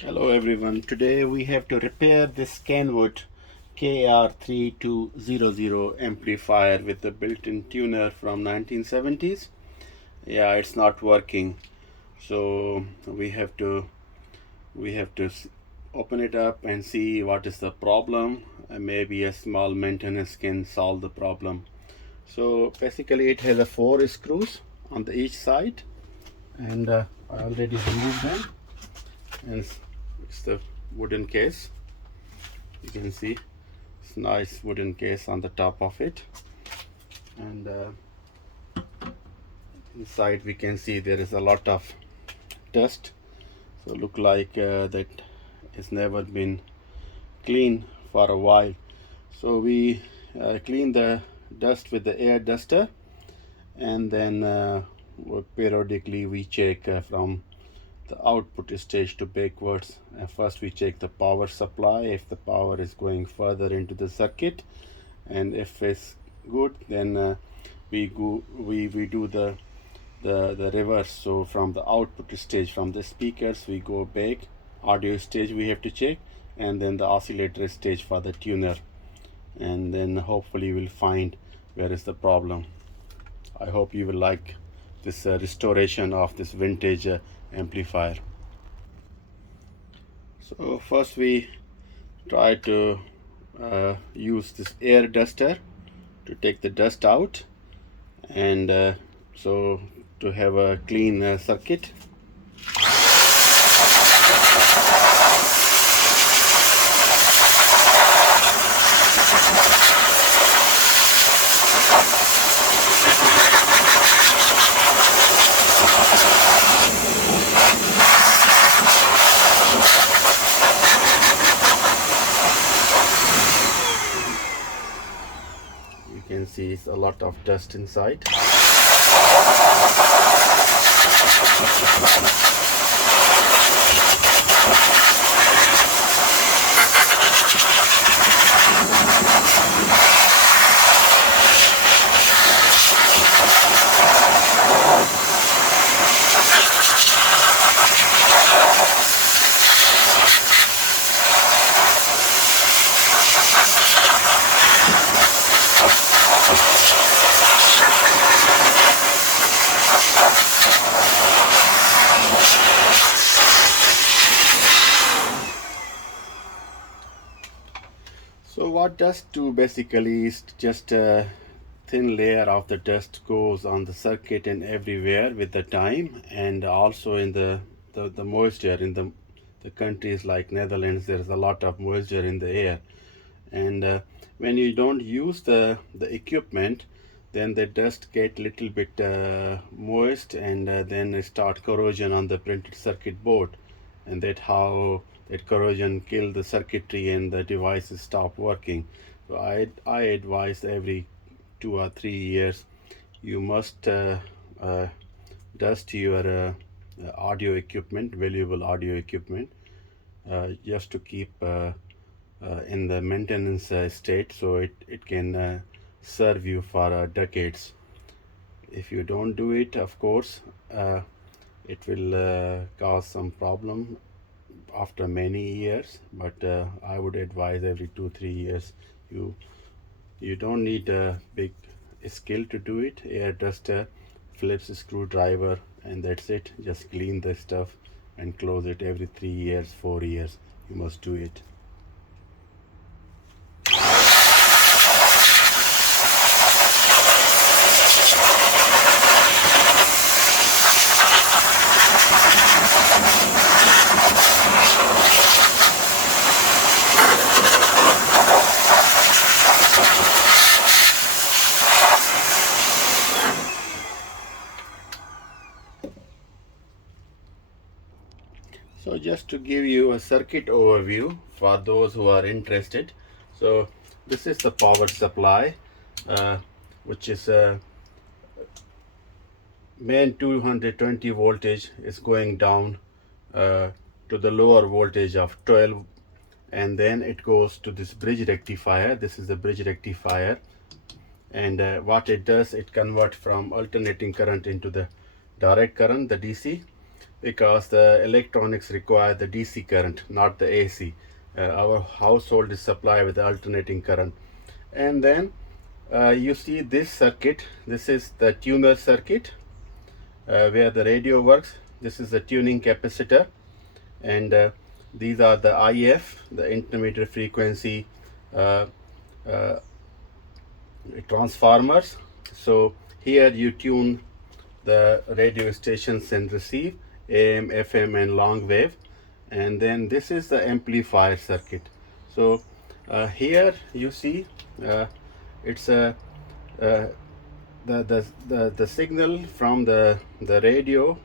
Hello everyone. Today we have to repair this Kenwood KR-3200 amplifier with the built-in tuner from 1970s. Yeah, it's not working. So we have to open it up and see what is the problem. Maybe a small maintenance can solve the problem. So basically it has a 4 screws on the each side, and I already removed them, and it's the wooden case. You can see it's nice wooden case on the top of it, and inside we can see there is a lot of dust. So look like that it's never been cleaned for a while. So we clean the dust with the air duster, and then periodically we check from the output stage to backwards. First we check the power supply, if the power is going further into the circuit, and if it's good, then we do the reverse. So from the output stage, from the speakers, we go back. Audio stage we have to check, and then the oscillator stage for the tuner, and then hopefully we'll find where is the problem. I hope you will like this restoration of this vintage amplifier. So first we try to use this air duster to take the dust out, and so to have a clean circuit. You can see it's a lot of dust inside. So what dust do basically is just a thin layer of the dust goes on the circuit and everywhere with the time, and also in the moisture in the countries like Netherlands, there's a lot of moisture in the air, and when you don't use the equipment, then the dust get little bit moist, and then it start corrosion on the printed circuit board, and that how that corrosion kill the circuitry and the devices stop working. So I advise every 2 or 3 years you must dust your audio equipment, valuable audio equipment, just to keep in the maintenance state, so it can serve you for decades. If you don't do it, of course, it will cause some problem after many years, but I would advise every 2 3 years. You don't need a big skill to do it. Air duster, Phillips screwdriver, and that's it. Just clean the stuff and close it every 3 years, 4 years. You must do it. So just to give you a circuit overview for those who are interested. So this is the power supply, which is a main 220 voltage is going down to the lower voltage of 12, and then it goes to this bridge rectifier. This is the bridge rectifier, and what it does, it converts from alternating current into the direct current, the DC. because the electronics require the DC current, not the AC. Our household is supplied with alternating current. And then you see this circuit. This is the tuner circuit where the radio works. This is the tuning capacitor, and these are the IF, the intermediate frequency uh, uh, transformers. So here you tune the radio stations and receive AM, FM, and long wave. And then this is the amplifier circuit. So here you see it's a the signal from the radio,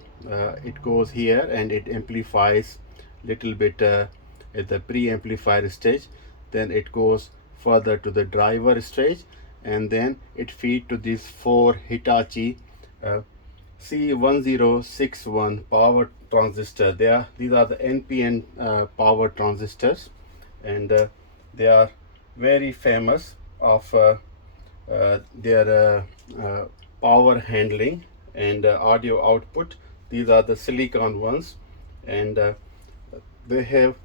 it goes here and it amplifies little bit at the pre-amplifier stage. Then it goes further to the driver stage, and then it feed to these four Hitachi C1061 power transistor. These are the NPN power transistors, and they are very famous of their power handling and audio output. These are the silicon ones, and they have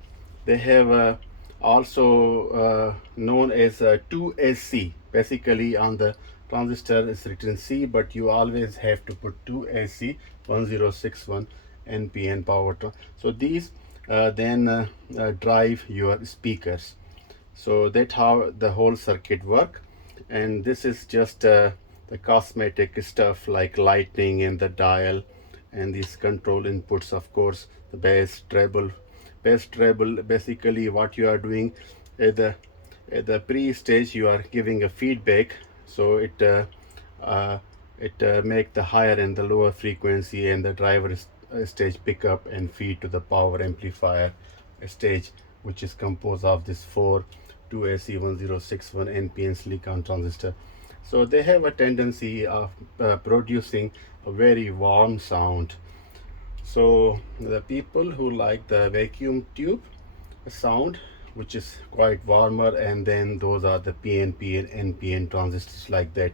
also known as 2SC. Basically, on the transistor is written C, but you always have to put 2SC 1061 NPN power. So these then drive your speakers. So that's how the whole circuit work. And this is just the cosmetic stuff like lighting and the dial and these control inputs. Of course, the bass treble. Basically what you are doing at the pre-stage, you are giving a feedback, so it make the higher and the lower frequency, and the driver stage pick up and feed to the power amplifier stage, which is composed of this four 2AC1061 NPN silicon transistor. So they have a tendency of producing a very warm sound. So the people who like the vacuum tube sound, which is quite warmer, and then those are the PNP and NPN transistors like that,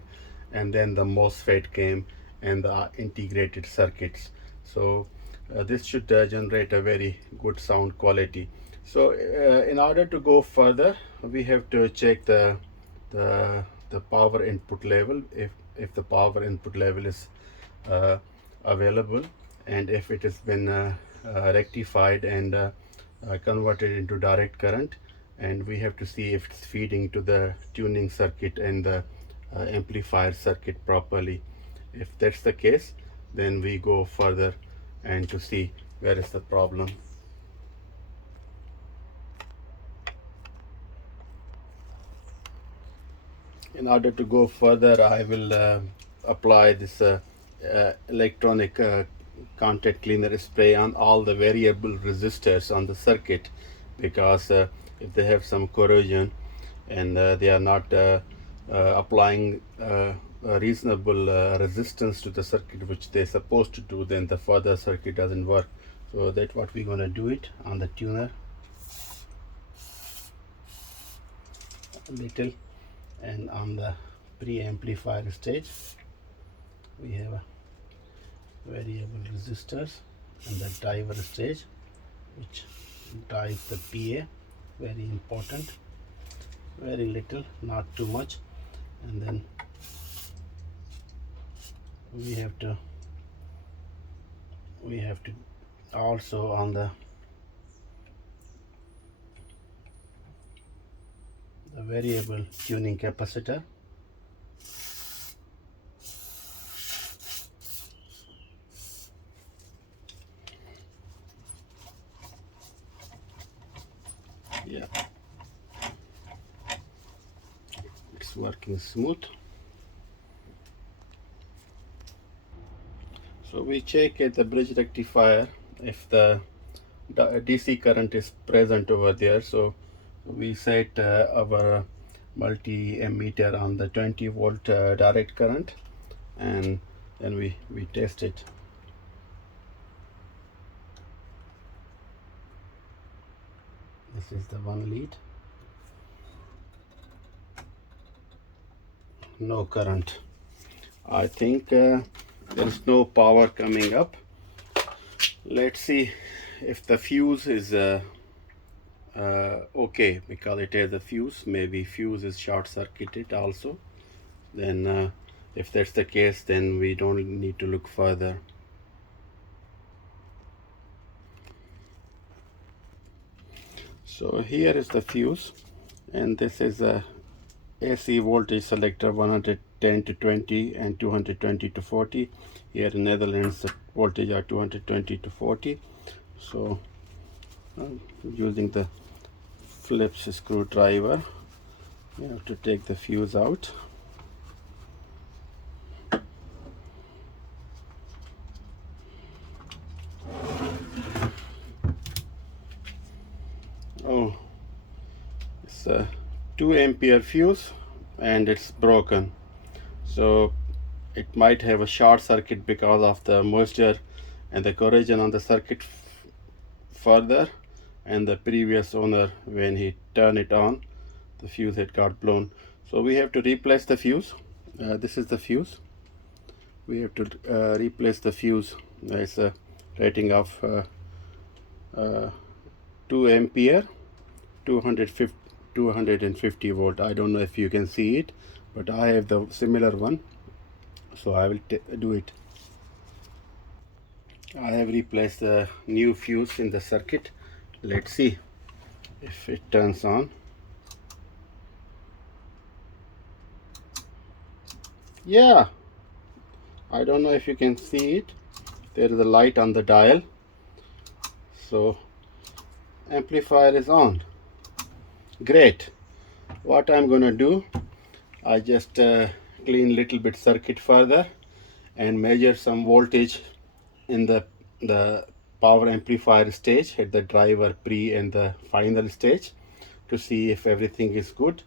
and then the MOSFET came and the integrated circuits. So this should generate a very good sound quality. So in order to go further, we have to check the power input level, if the power input level is available, and if it has been rectified and converted into direct current, and we have to see if it's feeding to the tuning circuit and the amplifier circuit properly. If that's the case, then we go further and to see where is the problem. In order to go further, I will apply this electronic contact cleaner spray on all the variable resistors on the circuit, because if they have some corrosion and they are not applying a reasonable resistance to the circuit, which they're supposed to do, then the further circuit doesn't work. So that's what we're going to do it on the tuner a little. And on the pre-amplifier stage, we have a variable resistors, and the driver stage, which drives the PA. Very important, very little, not too much. And then we have to also on the variable tuning capacitor. Yeah, it's working smooth. So we check at the bridge rectifier if the DC current is present over there. So we set our multi-ammeter on the 20 volt direct current, and then we test it. This is the one lead. No current. I think there is no power coming up. Let's see if the fuse is okay, because it has a fuse. Maybe fuse is short circuited also. Then if that's the case, then we don't need to look further. So here is the fuse, and this is a AC voltage selector 110 to 20 and 220 to 40. Here in Netherlands the voltage are 220 to 40. So using the Phillips screwdriver, you have to take the fuse out. Oh, it's a 2 ampere fuse and it's broken, so it might have a short circuit because of the moisture and the corrosion on the circuit further, and the previous owner, when he turned it on, the fuse had got blown. So we have to replace the fuse. This is the fuse. We have to replace the fuse. It's a rating of 2 ampere, 250 volt. I don't know if you can see it, but I have the similar one, so I will do it. I have replaced the new fuse in the circuit. Let's see if it turns on. Yeah, I don't know if you can see it. There is a light on the dial, so amplifier is on. Great. What I'm gonna do, I just clean little bit circuit further and measure some voltage in the power amplifier stage at the driver pre and the final stage, to see if everything is good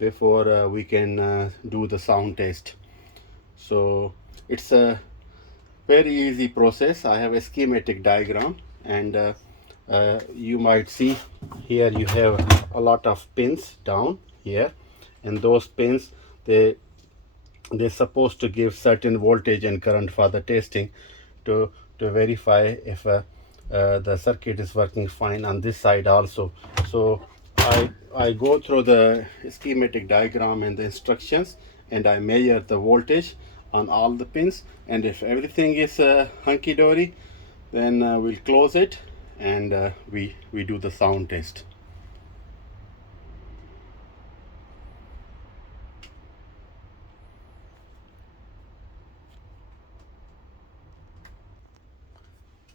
before we can do the sound test. So it's a very easy process. I have a schematic diagram, and you might see here you have a lot of pins down here, and those pins, they're supposed to give certain voltage and current for the testing, to verify if the circuit is working fine on this side also. So I go through the schematic diagram and the instructions, and I measure the voltage on all the pins, and if everything is hunky-dory, then we'll close it, and we do the sound test.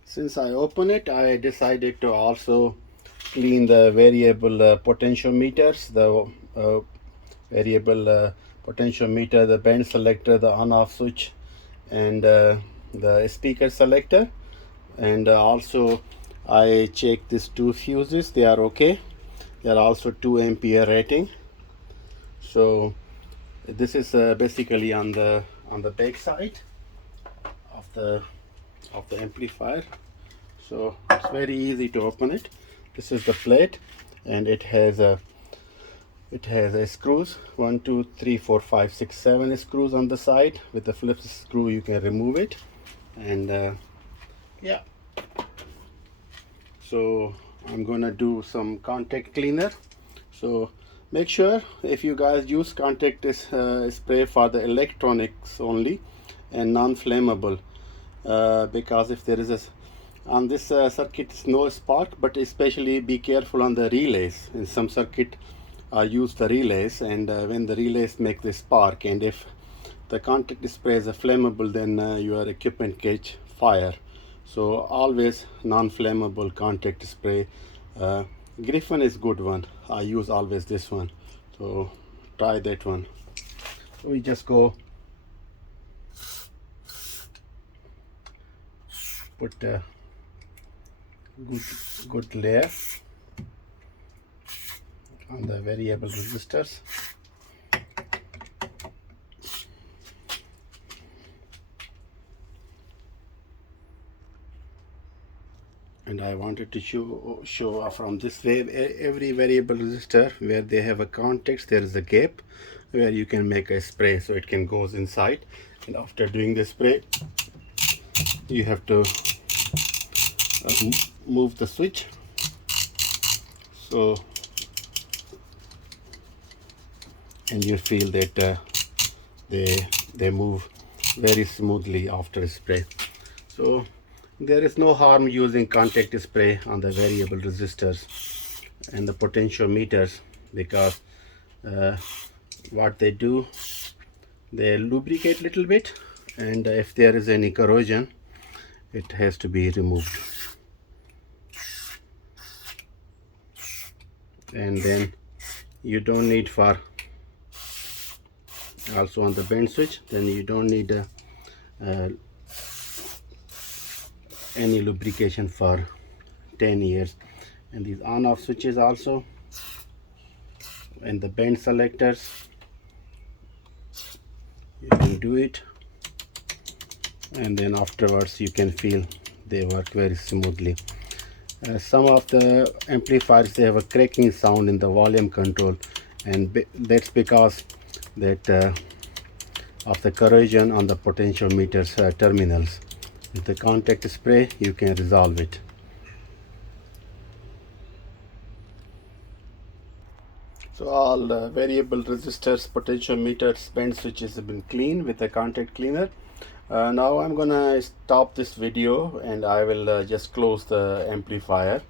Since I open it, I decided to also clean the variable potentiometers, the variable potentiometer, the band selector, the on-off switch, and the speaker selector. And also I check these two fuses, they are okay. They are also 2 ampere rating. So this is basically on the back side of the amplifier. So it's very easy to open it. This is the plate, and it has a screws, 1 2 3 4 5 6 7 screws on the side. With the Phillips screw you can remove it, and yeah. So I'm gonna do some contact cleaner. So make sure, if you guys use contact spray for the electronics only and non-flammable, because if there is on this circuit is no spark, but especially be careful on the relays. In some circuit use the relays, and when the relays make the spark, and if the contact spray is flammable, then your equipment catch fire. So always non-flammable contact spray. Griffin is good one. I use always this one, so try that one. So we just go put a good layer on the variable resistors. And I wanted to show from this way, every variable resistor where they have a contacts, there is a gap where you can make a spray, so it can goes inside. And after doing the spray, you have to move the switch, so and you feel that they move very smoothly after spray. So there is no harm using contact spray on the variable resistors and the potentiometers, because what they do, they lubricate a little bit, and if there is any corrosion, it has to be removed. And then you don't need for also on the bend switch, then you don't need any lubrication for 10 years. And these on off switches also, and the bend selectors, you can do it, and then afterwards you can feel they work very smoothly. Some of the amplifiers, they have a cracking sound in the volume control, and that's because that of the corrosion on the potentiometers terminals. With the contact spray you can resolve it. So all variable resistors, potentiometers, bend switches have been cleaned with the contact cleaner. Now I'm gonna stop this video, and I will just close the amplifier.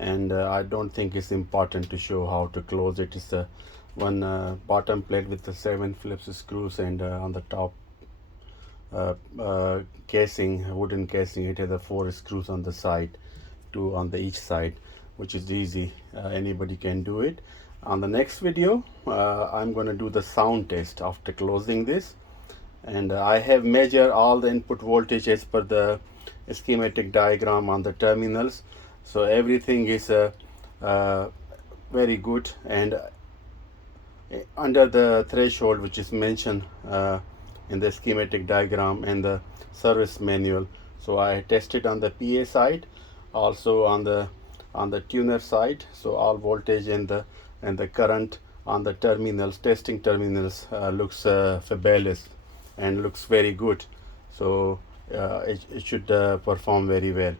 And I don't think it's important to show how to close it. It's the one bottom plate with the 7 Phillips screws, and on the top casing, wooden casing, it has the 4 screws on the side, 2 on the each side, which is easy. Anybody can do it. On the next video, I'm going to do the sound test after closing this, and I have measured all the input voltage as per the schematic diagram on the terminals. So everything is very good and under the threshold which is mentioned in the schematic diagram and the service manual. So I tested on the PA side, also on the tuner side. So all voltage and the current on the terminals, testing terminals, looks fabulous and looks very good. So it should perform very well.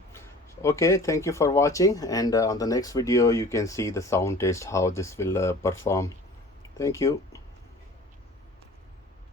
Okay, thank you for watching, and on the next video you can see the sound test, how this will perform. Thank you.